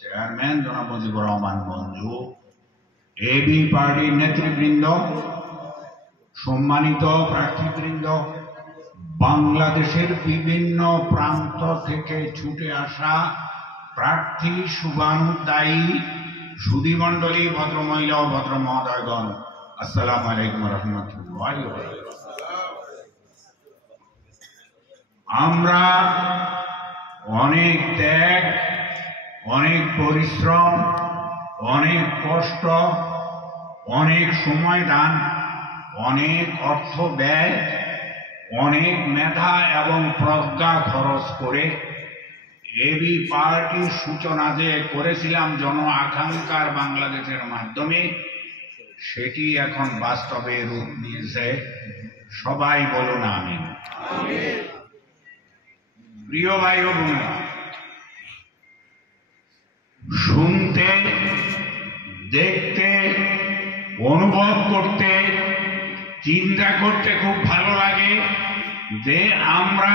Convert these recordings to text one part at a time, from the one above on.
Chairman জনাব Mujibur Rahman Manju, AB পার্টির নেতৃবৃন্দ, সম্মানিত প্রার্থীবৃন্দ, বাংলাদেশের বিভিন্ন প্রান্ত থেকে ছুটে আসা প্রার্থী শুভানুদ্দায়ী সুধীমণ্ডলী, ভদ্রমহিলা ও ভদ্র মহোদয়গণ, আসসালামু আলাইকুম রহমতুল্লাহ। আমরা অনেক ত্যাগ, অনেক পরিশ্রম, অনেক কষ্ট, অনেক সময় দান, অনেক অর্থ ব্যয়, অনেক মেধা এবং প্রজ্ঞা খরচ করে এবি পার্টির সূচনা যে করেছিলাম জন আকাঙ্ক্ষার বাংলাদেশের মাধ্যমে, সেটি এখন বাস্তবে রূপ নিয়েছে। সবাই বলুন আমিন। প্রিয় ভাই ও বোনেরা, শুনতে, দেখতে, অনুভব করতে, চিন্তা করতে খুব ভালো লাগে যে আমরা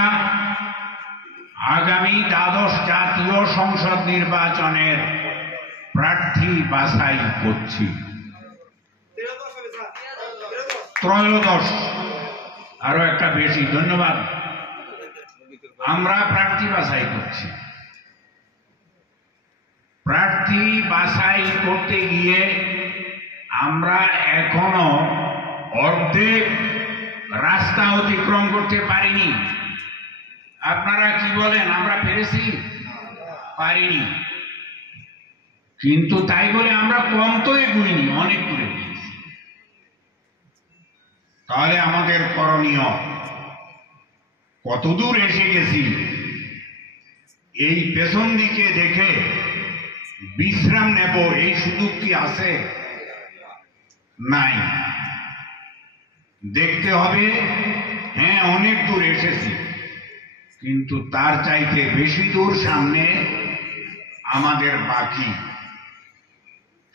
আগামী দ্বাদশ জাতীয় সংসদ নির্বাচনের প্রার্থী বাছাই করছি। ত্রয়োদশ, আরো একটা বেশি, ধন্যবাদ। আমরা প্রার্থী বাছাই করছি। প্রার্থী বাছাই করতে গিয়ে আমরা এখনো অর্ধেক রাস্তা অতিক্রম করতে পারিনি। আপনারা কি বলেন, আমরা পেরেছি? পারিনি। কিন্তু তাই বলে আমরা কম তো এগুলিনি, অনেক দূরে গিয়েছি। তাহলে আমাদের করণীয়, কতদূর এসে গেছি এই পেছন দিকে দেখে বিশ্রাম নেব এই সুযোগ কি আছে? নাই। দেখতে হবে হ্যাঁ অনেক দূর এসেছি, কিন্তু তার চাইতে বেশি দূর সামনে আমাদের বাকি।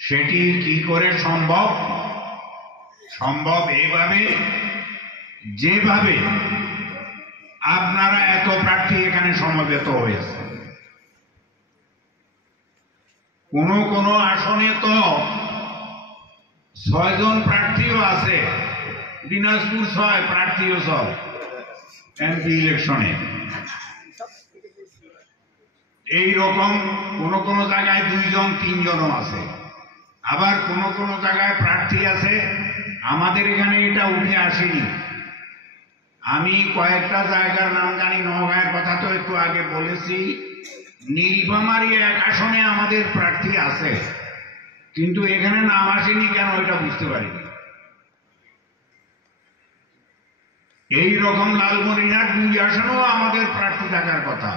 সেটি কি করে সম্ভব? সম্ভব এভাবে, যেভাবে আপনারা এত প্রার্থী এখানে সমবেত হয়েছে। কোন আসনে তো 6 জন প্রার্থীও আছে, দিনাজপুর 6 প্রার্থীও 6 এমপি ইলেকশনে। এইরকম কোন জায়গায় 2 জন 3 জনও আছে, আবার কোন জায়গায় প্রার্থী আছে আমাদের এখানে এটা উঠে আসেনি। আমি কয়েকটা জায়গার নাম জানি, নওগাঁয়ের কথা তো একটু আগে বলেছি। নীলফামারী 1 আসনে আমাদের প্রার্থী আছে, কিন্তু এখানে নাম আসেনি কেন এটা বুঝতে পারিনি। এই রকম লালমনিরহাট 2 আসনেও আমাদের প্রার্থী থাকার কথা,